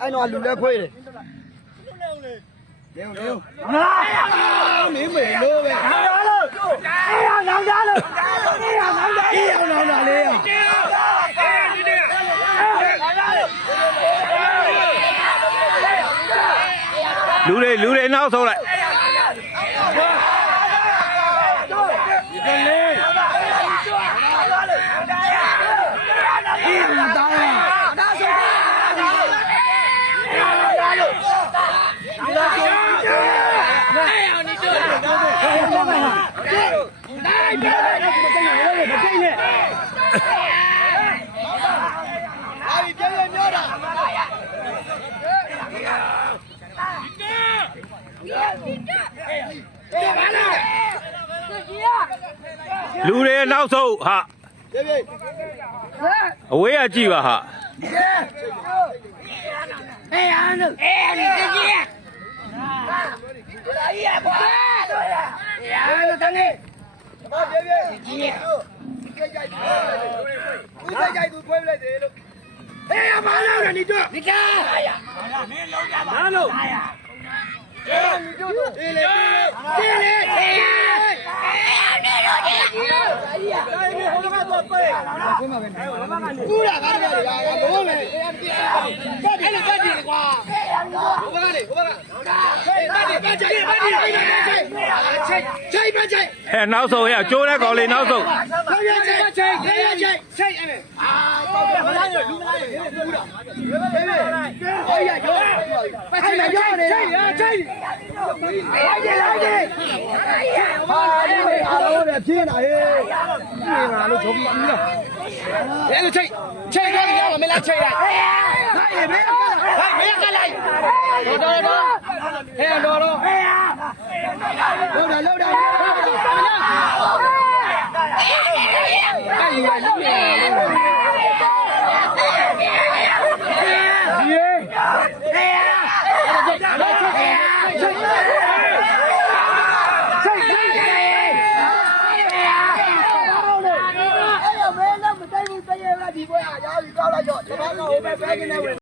အဲ့တော့လူလည်းခွေးတယ်လေလေမင်းမေလို့ပဲနောင်ကြလို့နောင်ကြလို့နောင်ကြလေးရလူတွေနောက်ဆုံးလိုက်လူတွေနောက်ဆုံးဟာအဝေးကကြည့်ပါဟာနောက်ဆုံးရကျိုးတဲ့ကောင်လေးနောက်ဆုံးပြင်းလာဟေးပြင်းလာလို့ချုပ်ပြီးပြီလားအဲ့ချိတ်တော့ရမလားချိတ်လိုက်ဟဲ့မင်းကလိုက်တော်ဟဲ့တော်လောက်တာအဲ့ဒီပွဲအားရပြီကောက်လိုက်တော့ဒီဘောကဟိုဘက်ပဲကနေဝင်